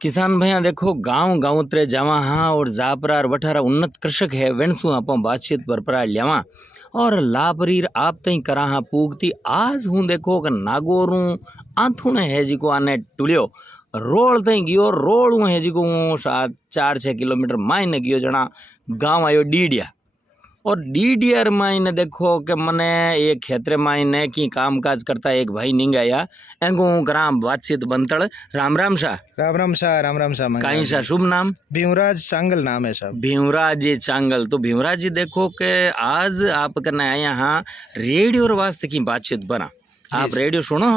किसान भैया देखो गांव गांव तरे जावा हाँ और जापरार वठारा उन्नत कृषक है वेणसु आपो बातचीत बरपरार लेवा और लापरीर आप तई करा हाँ पूगती आज हूँ देखो कि नागोरू आथुणे है जी को आने टुलियो रोड तई गयो रोड है जी को हूँ 4-6 किलोमीटर मायने गयो जना गांव आयो डीडिया और डीडीआर मायने देखो कि मने एक खेतरे मायने की काम काज करता एक भाई निंग आया एंगो ग्राम बातचीत बनतड़ राम राम शाह राम राम शाह काई सा शुभ नाम भीमराज चांगल नाम है साहब। भीमराज जी चांगल। तो भीमराज जी देखो कि आज आप करना आया यहाँ रेडियो और वास्ते की बातचीत बना आप रेडियो सुनो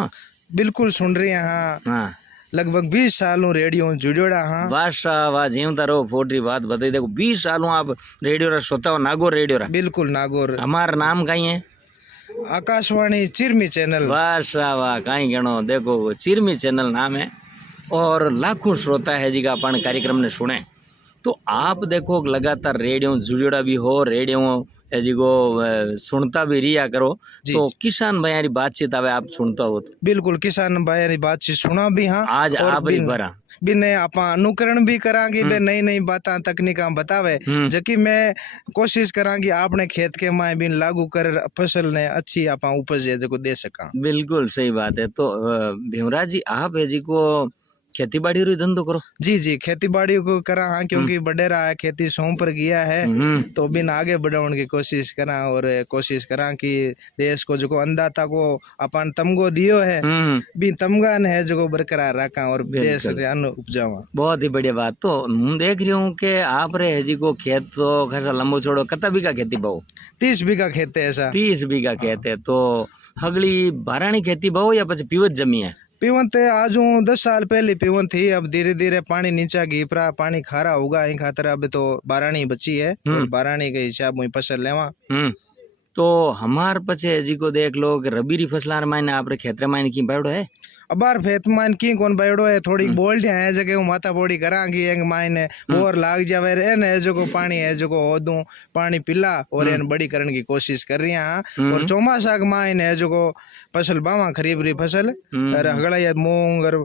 बिल्कुल सुन रहे हैं हाँ। हाँ लगभग 20 सालों रेडियो जुड़ोड़ा हाँ। वाह जीवता रहो फोटरी बात बताई देखो 20 सालों आप रेडियो रा श्रोता हो नागौर रेडियो रा बिल्कुल नागौर। हमारा नाम कहीं है आकाशवाणी चिरमी चैनल। वाह कहीं गणो देखो चिरमी चैनल नाम है और लाखों श्रोता है जी का अपन कार्यक्रम ने सुने। तो आप देखो लगातार रेडियो जुड़ेड़ा भी हो रेडियो है जी को सुनता भी रिया करो तो किसान भाई बातचीत आवे आप सुनता हो तो बिल्कुल किसान भाई बातचीत सुना भी हाँ। आज आप बरा भी नए आप अनुकरण भी करांगी बे नई नई बातें तकनीका बतावे जबकि मैं कोशिश करांगी आपने खेत के माए बिन लागू कर फसल ने अच्छी आप उपज है जो दे सका। बिल्कुल सही बात है। तो भीमराज जी आप है जी को खेती बाड़ी रो धंधो करो? जी खेती बाड़ी को करा हाँ क्योंकि बडेरा है खेती सौंप पर गया है तो बिन आगे बढ़ाने की कोशिश करा और कोशिश करा कि देश को जो अन्नदाता को अपन तमगो दियो है बिन तमगा ने है जो बरकरार रखा और देश अन्न उपजावा। बहुत ही बढ़िया बात। तो मैं देख रही हूँ कि आप रे है जी को खेत तो खासा लंबो छोड़ो कता बीघा खेती बहु? 30 बीघा खेत है ऐसा। 30 बीघा खेत है। तो हगली बारानी खेती बहु या पीछे पीवत जमी है? पीवन थे आज 10 साल पहले पीवन थी अब धीरे धीरे पानी नीचा घीपरा पानी खारा होगा इन खातर अब तो बारानी बची है और बारानी के हिसाब में फसल लेवा। तो हमार पचे जी को देख लो कि रबी री फसलार मायने आप रे खेतर मायने की बैठो है अबार फेत मान की कौन बैठो है थोड़ी बोल है जगह माथा बोड़ी करांगी एक मायने बोर लाग जावे रे ने जो को पानी है जो को हो दूं पानी पिला और इन बड़ी करने की कोशिश कर रही हैं और चौमासा के मायने है जो को फसल बावा खरीब रही फसल हगड़ा या मूंग और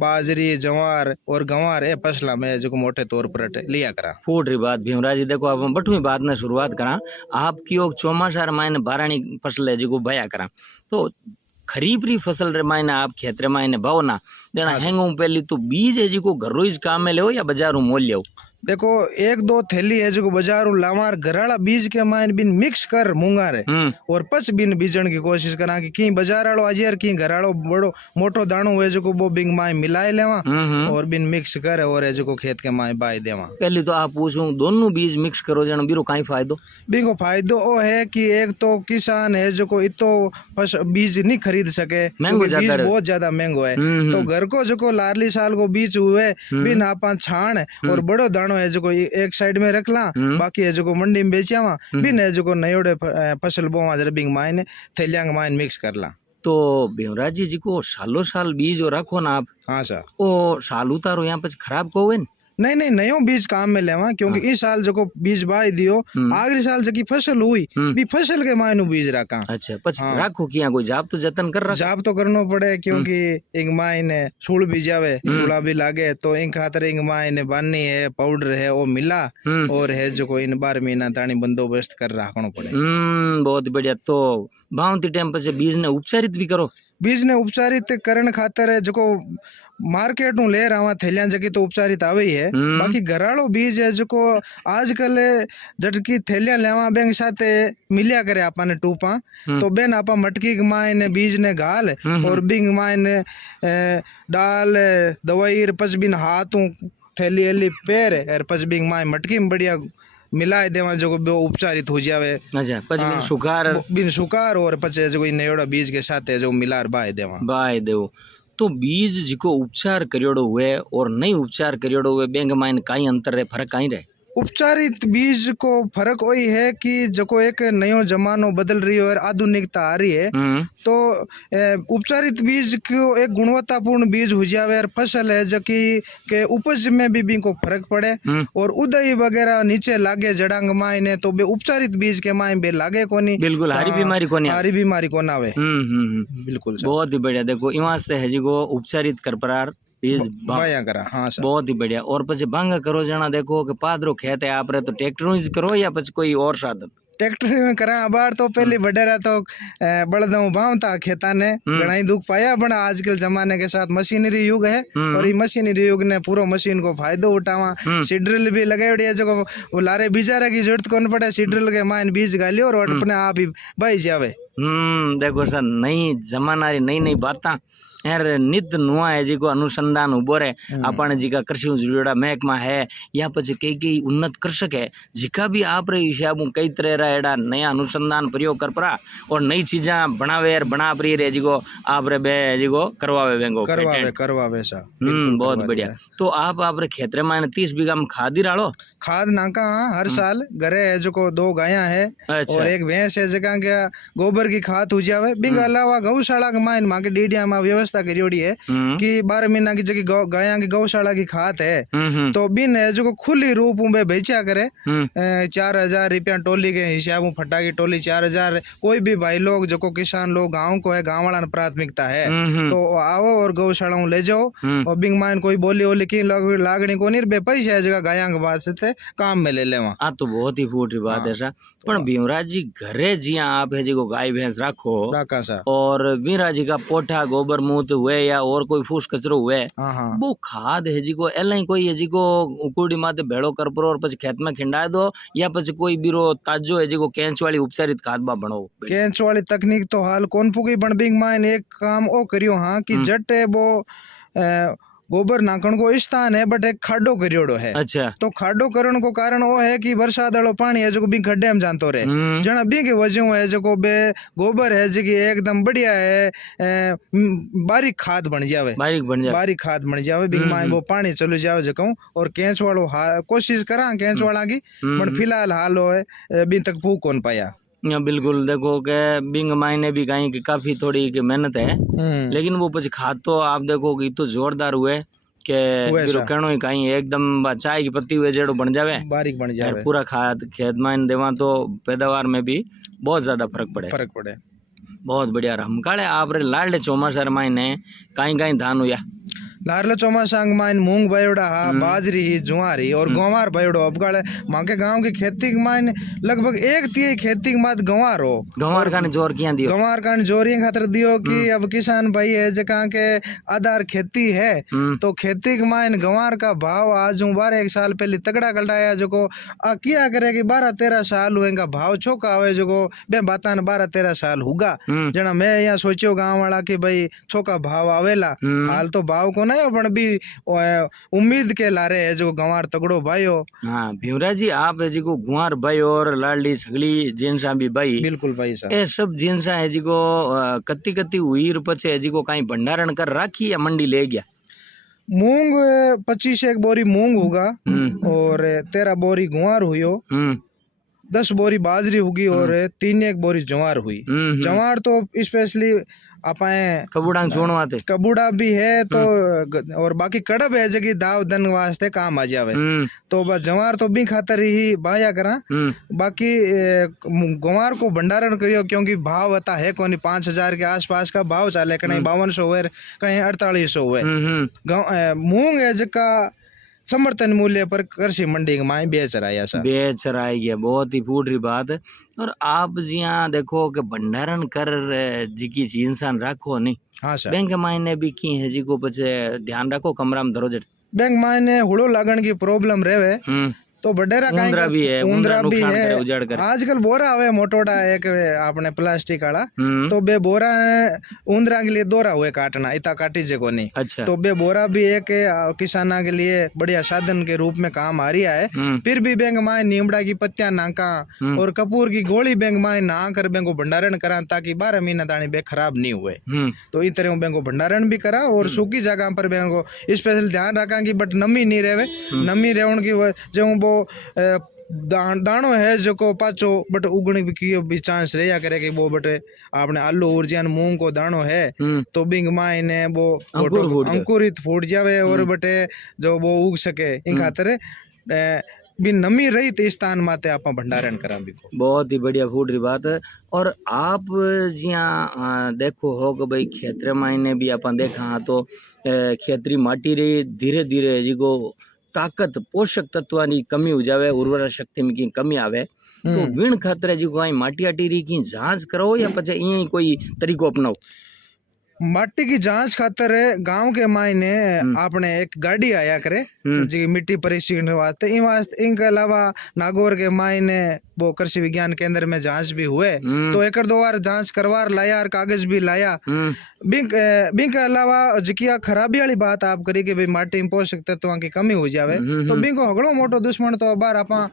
बाजरी जवार और गंवार ए फसला में जो मोटे तौर पर लिया करा। फूट रही बात भीमराज जी देखो आप बटवी बात ने शुरुआत करा आपकी चौमासा मायने बारानी फसल है जो भया करा तो खरीफ री फसल रे मायने आप खेत रे मायने भाव ना जना हेंगू पहली तो बीज है जी को घरों ही काम में ले या बाजारू मोल ले? देखो 1-2 थैली है जो बाजारू लावार घराला बीज के मायने बिन मिक्स कर मूंगा रे और पच बिन बीजण की कोशिश करा कि बाजारालो अजर की घरालो बड़ो मोटो दाणो है जो को वो बिंग माय मिलाए लेवा और बिन मिक्स कर और है जो को खेत के माय बाय देवा। पहले तो आप पूछूं दोनों बीज मिक्स करो जन बिरो काई फायदो? बिको फायदो ओ है कि एक तो किसान है जो को इतो बीज नहीं खरीद सके बीज बहुत ज्यादा महंगो है तो घर को जो को लारली साल को बीज हुए बिन आपा छाण और बड़ो है जो को एक साइड में रख ला बाकी है जो को मंडी में बेचावा बिन है जो को नयोड़े फसल बोवा जरबिंग मायने थैलियांग मायने मिक्स कर ला। तो भीमराज जी को सालों साल बीज रखो ना आप? हाँ सर। ओ साल उतारो यहाँ पे खराब को हुए नहीं नयो बीज काम में लेवा क्योंकि इस साल जो को बीज बाई दियो अगले साल जो की फसल हुई भी फसल के मायने बीज रखा। अच्छा पछ राखो किया कोई जाप तो जतन कर रहा जाप तो करनो पड़े क्योंकि एक मायने सूल भी जावे सूला भी लागे तो इन खातर एक मायने बानी है पाउडर है वो मिला और है जो को इन 12 महीना तानी बंदोबस्त कर रखनो पड़े। बहुत बढ़िया। तो बाउंती टाइम पे बीज ने उपचारित भी करो? बीज ने उपचारित करण खातर है जो को मार्केट नु ले रहा थैलियां जकी तो उपचारित आवे ही है बाकी घरालो बीज है जो को आजकल जटकी थैलियां लेवा बैंक साथे मिलिया करे आपने टूपा तो बेन आपा मटकी के मायने बीज ने घाल और बिंग मायने डाल दवाई पच बिन हाथों थैली एली पैर और पच बिंग माय मटकी में बढ़िया मिलाए देवा जो को उपचारित हो जावे। अच्छा पच बिन सुकार और पचे जो नयोड़ा बीज के साथ जो मिलार बाय देव तो बीज जिको उपचार करियोड़ो हुए और नहीं उपचार करियोड़ो हुए बैंक मायने काई अंतर रहे फर्क काई रहे? उपचारित बीज को फर्क वही है कि जो को एक नयो जमानो बदल रही है और आधुनिकता आ रही है तो उपचारित बीज को एक गुणवत्तापूर्ण बीज हो जावे और फसल है जो कि के उपज में भी को फर्क पड़े और उदय वगैरह नीचे लागे जड़ांग मायने तो बे उपचारित बीज के मायने बे लागे कोनी बिल्कुल हारी बीमारी कोना आवे। बिल्कुल बहुत ही बढ़िया। देखो इवा से है जी को उपचारित कर परार बीज बाया करा। हाँ सर। बहुत ही बढ़िया। और પછી ભાંગા કરો જણા देखो કે પાદરો ખેત है आपरे तो ट्रैक्टर यूज करो या પછી कोई और साधन? ट्रैक्टर में करा अबार तो पहले बडेरा तो बड़दऊ भावता खेता ने घना ही दुख पाया, पण आजकल जमाने के साथ मशीनरी युग है और ये मशीनरी युग ने पूरा मशीन को फायदो उठावा। सीड्रिल भी लगाई है जो वो लारे बीजारा की जरूरत कौन पड़े, सीड्रिल के माइन बीज गालियो और अपने आप ही बही जावे। देखो सर नई जमाना री नई नई बातें यार नित नुआ है जी को अनुसंधान उबो रहे अपन जी का कृषि जुड़ा महकमा है या પછી कई उन्नत कृषक है जिका भी आप रे हिसाब कई तरह रा एड़ा नया अनुसंधान प्रयोग कर परा और नई चीजा बनावे और बना परी रे जी को आप रे बे जी को करवावे बेंगो करवावे सा। बहुत बढ़िया। तो आप रे खेत में 30 बीघा में खाद ही डालो? खाद नाका हर साल घरे है जो को 2 गाया है और एक भैंस है जगह के गोबर की खाद हो जावे। बिंग अलावा गौशाला के माइन माके डीडिया में व्यवस्था करियोड़ी है कि 12 महीना की जगह गाया की गौशाला की खाद है तो बिन है जो खुली रूप में बेचा करे 4,000 रुपया टोली के हिसाब में फटा की टोली 4,000। कोई भी भाई लोग जो को किसान लोग गाँव को है गाँव वाला प्राथमिकता है तो आओ और गौशाला में ले जाओ और बिंग माइन कोई बोली ओली की लागनी को नहीं बे पैसा है जगह गाया के बाद से काम में ले लेवा। आ तो बहुत ही फूटी बात है सा। पण भीमराज जी घरे जिया आप है जी को गाय भैंस रखो और वीरा जी का पोठा गोबर मूत हुए या और कोई फूस कचरो हुए वो खाद है जी को एलाई कोई है जी को उकुड़ी माते भेड़ो कर परो और પછી खेत में खिंडाए दो या પછી कोई बीरो ताजो है जी को कैंच वाली उपचारित खाद बा बनो? कैंच वाली तकनीक तो हाल कौन पुगी बन बिंग माइन एक काम ओ करियो हाँ कि जट वो गोबर नाखण को स्थान है बट एक खाडो करियोड़ो है। अच्छा। तो खाडो करण को कारण वो है कि बरसात वालो पानी है जो बी खड्डे में जानतो रहे जना बी के वजह है जो को बे गोबर है जो एकदम बढ़िया है बारीक खाद बन जावे बारीक खाद बन जावे बिग माइन वो पानी चलो जावे जको और कैंच वालो कोशिश करा कैंच वाला की पर फिलहाल हाल है बी तक फूक कौन पाया। बिल्कुल देखो के बिंग मायने भी कहीं की काफी थोड़ी की मेहनत है लेकिन वो પછી खाद तो आप देखो कि तो जोरदार हुए के बिरो कहनो ही कहीं एकदम चाय की पत्ती हुए जेड़ो बन जावे बारीक बन जावे पूरा खाद खेत में देवा तो पैदावार में भी बहुत ज्यादा फर्क पड़े। बहुत बढ़िया। हमकाले आप रे लाडले चौमासा मायने कहीं धान हुआ? लारले चौमासा माइन मूंग बयोड़ा हा बाजरी ही जुआरी और गंवार बयोड़ो। अब गाले माके गांव की खेती के माइन लगभग 1/3 खेती के बाद गंवार हो। गंवार का जोर किया दियो? गंवार का जोर ये खातिर दियो कि अब किसान भाई है जका के आधार खेती है तो खेती के माइन गंवार का भाव आज 12 साल पहले तगड़ा कलटाया जो को किया करे कि 12-13 साल हुएगा भाव छोका आवे जो को बे बाता 12-13 साल होगा जना मैं यहाँ सोचियो गांव वाला की भाई छोका भाव आवेला हाल तो भाव को नहीं पण भी उम्मीद के लारे है जो गंवार तगड़ो भाई हो। हाँ भीमराज जी आप है जी को गुआर भाई और लाडली सगली जिनसा भी भाई बिल्कुल भाई साहब ये सब जिनसा है जी को कत्ती कत्ती हुई पचे है जी को कहीं भंडारण कर राखी या मंडी ले गया? मूंग 25 एक बोरी मूंग होगा और 13 बोरी गुआर हुई 10 बोरी बाजरी होगी और 3 एक बोरी जवार हुई। जवार तो स्पेशली अपाए कबूड़ा भी है तो और बाकी कड़ब है जगह दाव दन वास्ते काम आ जावे तो बस जवार तो भी खातर ही बाया करा। बाकी गंवार को भंडारण करियो क्योंकि भाव आता है कोनी 5,000 के आसपास का भाव चले कहीं 5200 हुए कहीं 4800 हुए। मूंग है जका समर्थन मूल्य पर कृषि मंडी में बेच रहा है बहुत ही फूटरी बात। और आप जिया देखो कि भंडारण कर जी की इंसान रखो नहीं। हाँ सर। बैंक मायने भी की है जी को पछे ध्यान रखो कमरा में धरो जट बैंक मायने हुड़ो लागण की प्रॉब्लम रेवे तो बडेरा उंदरा भी है उजाड़ कर आजकल बोरा आवे मोटोड़ा एक आपने प्लास्टिक वाला तो बे बोरा उंदरा के लिए दोरा हुए काटना इतना काटी जगो नहीं। अच्छा। तो बे बोरा भी एक किसाना के लिए बढ़िया साधन के रूप में काम आ रहा है। फिर भी बैंक माए नीमड़ा की पत्तियां नाका और कपूर की गोली बैंक माए ना कर बैंक को भंडारण करा ताकि 12 महीना दानी बैंक खराब नहीं हुए तो इस तरह बैंक को भंडारण भी करा और सूखी जगह पर बैंक को स्पेशल ध्यान रखा की बट नमी नहीं रहे नमी रेवण की जो दाणो है जो को पाचो बट उगने भी चांस रहा करे कि वो बटे आपने आलू उर्जियान मूंग को दाणो है तो बिंग मायने वो अंकुरित फूट जावे और बटे जो वो उग सके इन खातिर भी नमी रहित स्थान माते आपा भंडारण करा बिको। बहुत ही बढ़िया फूड री बात है। और आप जिया देखो हो कि भाई खेतर मायने भी अपन देखा हाँ तो खेतरी माटी री धीरे धीरे जिको ताकत पोषक तत्व की कमी हो जावे, उर्वरा शक्ति में की कमी आवे, तो विण खातर जिको आई माटी आटी री की जांच करो या पछे ई कोई तरीको अपनाओ? माटी की जांच खातर गांव के मायने आपने एक गाड़ी आया करे जी मिट्टी परीक्षण वास्ते। इनके अलावा नागौर के मायने वो कृषि विज्ञान केंद्र में जांच भी हुए, तो एक दो बार जांच करवार लाया और कागज भी लाया। बिंक के अलावा जिकिया खराबी वाली बात आप करी कि भाई माटी में पोषक तत्वों की कमी हो जावे, तो बिंको हगड़ो मोटो दुश्मन तो बार आपा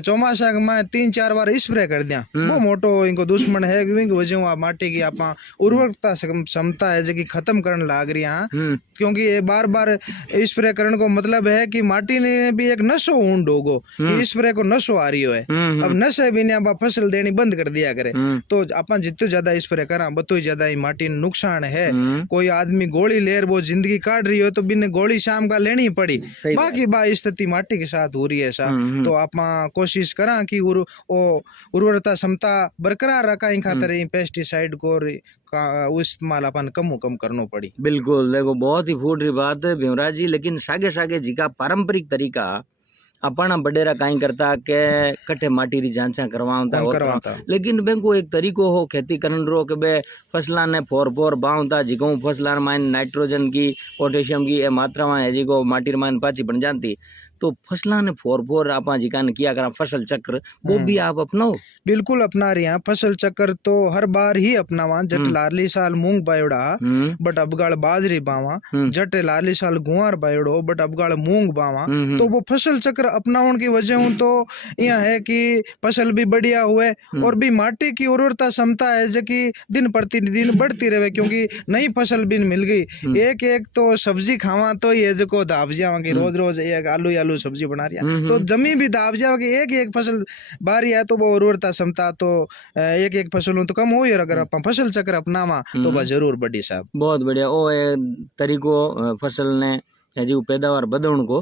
चौमासा में 3-4 बार स्प्रे कर दिया, वो मोटो इनको दुश्मन है। बिंको वजह माटी की आपा उर्वरकता क्षमता है जो खत्म करने लाग रही है, क्योंकि ये बार बार स्प्रे करने को मतलब है कि माटी ने भी एक नशो ऊंड होगो, स्प्रे को नशो आ रही है। अब नशे भी ने फसल देनी बंद कर दिया करे, तो अपन जितने ज्यादा स्प्रे करा बतो ज्यादा ही माटी नुकसान है। कोई आदमी गोली ले वो जिंदगी काट रही हो तो बिन गोली शाम का लेनी पड़ी, बाकी बा स्थिति माटी के साथ हो रही है ऐसा। तो आप कोशिश करा कि उर्वरता क्षमता बरकरार रखा, इन खातर पेस्टिसाइड को इस्तेमाल अपन कम करनो पड़ी। बिल्कुल, देखो बहुत ही फूट रही बात है भीमराज जी, लेकिन सागे सागे जी का पारंपरिक तरीका अपना बडेरा काई करता के कट्ठे माटी री जांचा करवाता, लेकिन बेंको एक तरीको हो खेती करन रो के बे फसला ने फोर बावता जिको फसला में नाइट्रोजन की पोटेशियम की मात्रा में जिको माटी में पाची बन जाती, तो फसला ने फोर आपा जिका ने किया करा फसल चक्र, वो भी आप अपनाओ? बिल्कुल अपना रही हैं फसल चक्र तो हर बार ही अपनावा। जट लारली साल मूंग बायोड़ा बट अबगाड़ बाजरी बावा, जट लारली साल गुआर बायोड़ो बट अबगाड़ मूंग बावा, तो वो फसल चक्र अपनाने की वजह तो यह है कि फसल भी बढ़िया हुए और भी माटी की उर्वरता क्षमता है जो कि दिन प्रतिदिन बढ़ती रहे, क्योंकि नई फसल भी मिल गई। एक तो सब्जी खावा तो ये जो दाब जावा की रोज एक आलू सब्जी बना रही, तो जमी भी दाब जाओ कि एक फसल बारी है, तो वो उर्वरता क्षमता तो एक फसल तो कम हो ही, अगर अपन फसल चक्र अपनावा तो वह जरूर बढ़ी साहब। बहुत बढ़िया ओ तरीको फसल ने जी पैदावार बढ़ाने को।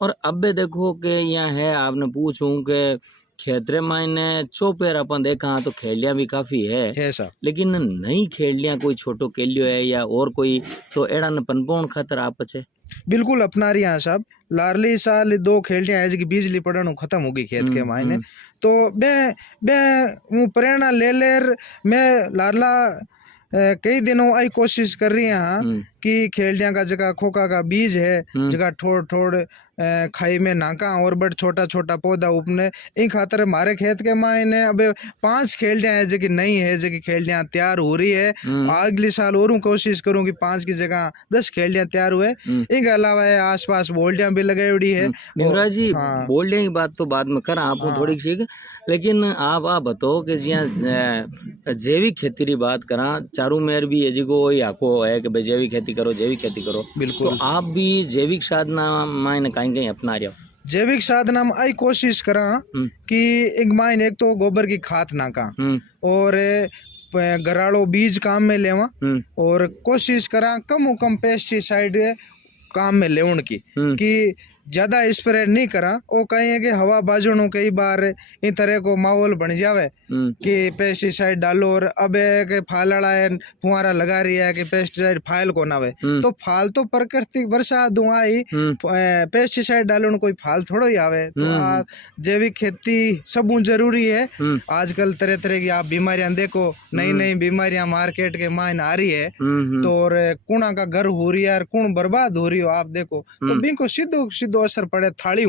और अब देखो कि यहाँ है आपने पूछूं के खेतरे मायने चौपेर अपन देखा तो खेलियां भी काफी है साहब, लेकिन नई खेलियां कोई छोटो केलियो है या और कोई तो एड़ा न पनपोण खातर आप छे? बिल्कुल अपना रही हैं साहब। लारली साल 2 खेलियां है कि बिजली पड़न खत्म होगी खेत के मायने, तो बे प्रेरणा ले लेर मैं लारला कई दिनों आई कोशिश कर रही हैं कि खेलियां का जगह खोखा का बीज है जगह थोड़ खाई में नाका और बट छोटा छोटा पौधा उपने, इन खातर हमारे खेत के मायने अब 5 खेलियां है जो कि नहीं है, जो कि खेलियां तैयार हो रही है। अगले साल और कोशिश करूं कि 5 की जगह 10 खेलियां तैयार हुए। इनके अलावा आसपास बोल्डियां भी लगाई हुई है। भीमराज जी बोल्डियां की बात तो बाद में करा आपको थोड़ी सी, लेकिन आप बताओ कि जिया जैविक खेती की बात करा चारू मेर भी है जिको आको है कि भाई जैविक खेती करो। बिल्कुल, तो आप भी जैविक साधना मायने कहीं अपना रहे हो? जैविक साधना में आई कोशिश करा कि एक मायने एक तो गोबर की खाद नाका और गराड़ो बीज काम में लेवा और कोशिश करा कम पेस्टिसाइड काम में लेवन की कि ज्यादा स्प्रे नहीं करा। वो कहीं कि हवा बाजू कई बार इन तरह को माहौल बन जावे कि पेस्टिसाइड डालो और अब के फालड़ा है फुहारा लगा रही है कि पेस्टिसाइड फाइल को ना आवे, तो फाल तो प्राकृतिक वर्षा धुआं ही, पेस्टिसाइड डालो कोई फाल थोड़ा ही आवे। तो जैविक खेती सब जरूरी है। आजकल तरह तरह की आप बीमारियां देखो, नई बीमारियां मार्केट के मायने आ रही है, तो और कुणा का घर हो रही है और कुण बर्बाद हो रही हो आप देखो, तो बिनको सीधो असर पड़े थाली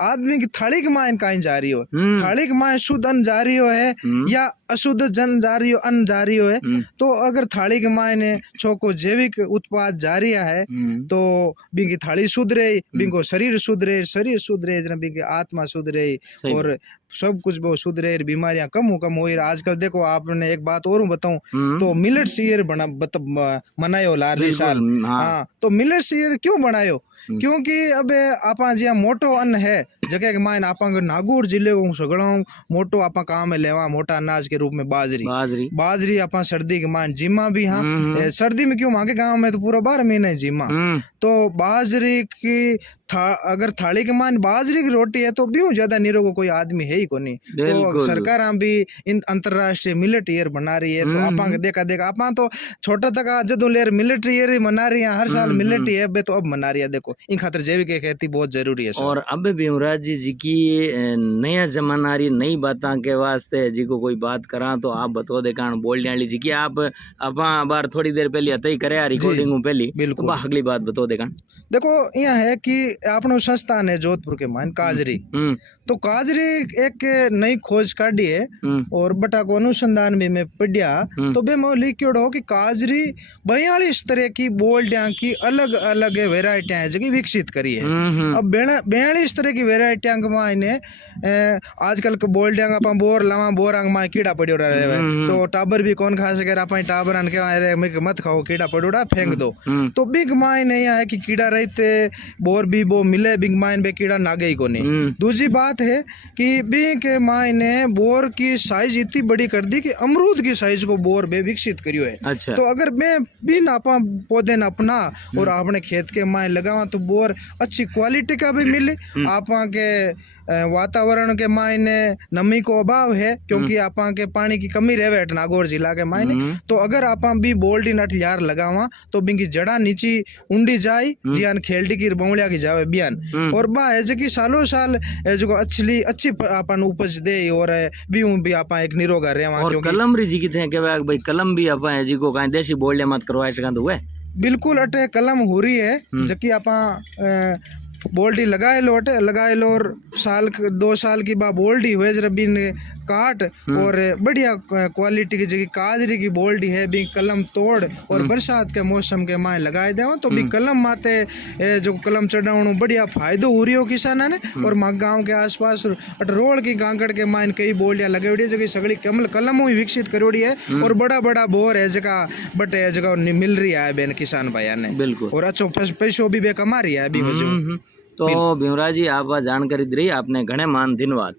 आदमी की थाली के मायन कहीं जा रही हो, थाली के मायन शुद्ध अन्न जा रही हो है या अशुद्ध जन जा रही हो अन्न जा रही हो है। तो अगर थाली के मायने छोको जैविक उत्पाद जा रहा है तो बिंकी थाली शुद्ध रहे, बिंको शरीर शुद्ध रहे बिंकी आत्मा शुद्ध रहे और सब कुछ बहुत शुद्ध रहे, बीमारियां कम हो। आजकल देखो आपने एक बात और बताऊं तो मिलेट्स ईयर मनायो लारली साल। हाँ, तो मिलेट्स ईयर क्यों बनायो? क्योंकि अब आपा जिया मोटो अन्न है जगह के मायने आपा नागौर जिले को सगळो मोटो आपा काम में लेवा मोटा अनाज के रूप में बाजरी बाजरी आपा सर्दी के मायने जीमा भी हाँ सर्दी में क्यों मांगे गांव में तो पूरा 12 महीने जीमा तो बाजरी की अगर थाली के मान बाजरी की रोटी है तो भी ज्यादा निरोग कोई आदमी है ही को नहीं। तो सरकार भी इन अंतरराष्ट्रीय मिलेट ईयर बना रही है तो आपा देखा आपा तो छोटा तक जदों लेर मिलेट ईयर मना रही है हर साल मिलेट है बे तो अब मना रही है देखो इन खातर जैविक खेती बहुत जरूरी है और अब भीमराज जी की नया जमाना आ रही नई बातों के वास्ते जी को कोई बात करा तो आप बतो दे कारण बोल डाली जी की आप बार थोड़ी देर पहले तय करे रिकॉर्डिंग पहली बिल्कुल तो अगली बात बतो दे कारण देखो यह है कि अपनो संस्थान है जोधपुर के मान काजरी तो काजरी एक नई खोज काढ़ी है और बटा को अनुसंधान भी में पढ़िया तो बे मैं लिखियोड़ हो कि काजरी 42 तरह की बोल्डिया की अलग अलग वेराइटियां है जो विकसित करी है। अब 42 तरह की वेराइटियां मायने आजकल के बोल्डिया का बोर लावा बोरांग माय कीड़ा पड़ियो रहे तो टाबर भी कौन खा सके आप टाबर आन के मत खाओ कीड़ा पड़ोड़ा फेंक दो तो बिग मायने यह है कि कीड़ा रहते बोर भी वो मिले बिग मायने बे कीड़ा नागे ही को नहीं। दूसरी बात है कि बी के मायने बोर की साइज इतनी बड़ी कर दी कि अमरूद की साइज को बोर बे विकसित करियो है। अच्छा। तो अगर मैं बिन आपा पौधे न अपना और अपने खेत के मायने लगावा तो बोर अच्छी क्वालिटी का भी मिले आपा के वातावरण के मायने नमी को अभाव है क्योंकि आपा के पानी की कमी रहे नागौर जिला के मायने तो अगर आपा भी बोल्डी नट यार लगावा तो बिंगी जड़ा नीची उंडी जाई जियान खेलडी की बौलिया की जावे बियान और बा है जो कि सालों साल जो अच्छी आपन उपज दे और भी आपा एक निरोगा रहे और कलम री जी की थे के भाई कलम भी आपा है जी को काई देसी बोलिया मत करवाए सकंद हुए बिल्कुल अटे कलम हो रही है जबकि आपा बोल्डी लगाए लो और 2 साल की बा बोल्डी हुए रबीन काट और बढ़िया क्वालिटी की जगह काजरी की बोल्डी है भी कलम तोड़ और बरसात के मौसम के माए लगाए दे तो भी कलम माते जो कलम चढ़ाणु बढ़िया फायदो हो रही हो किसान ने और माँ गाँव के आसपास रोड की गांकड़ के मायन कई बोलियां लगे जो कि सगड़ी कलम ही विकसित करोड़ी है और बड़ा बड़ा बोर है जगह बट जगह मिल रही है बेन किसान भाई ने बिल्कुल और अच्छो पैसों भी बे कमा रही है अभी तो भीमराज जी आप जानकारी दी आपने घणे मान धन्यवाद।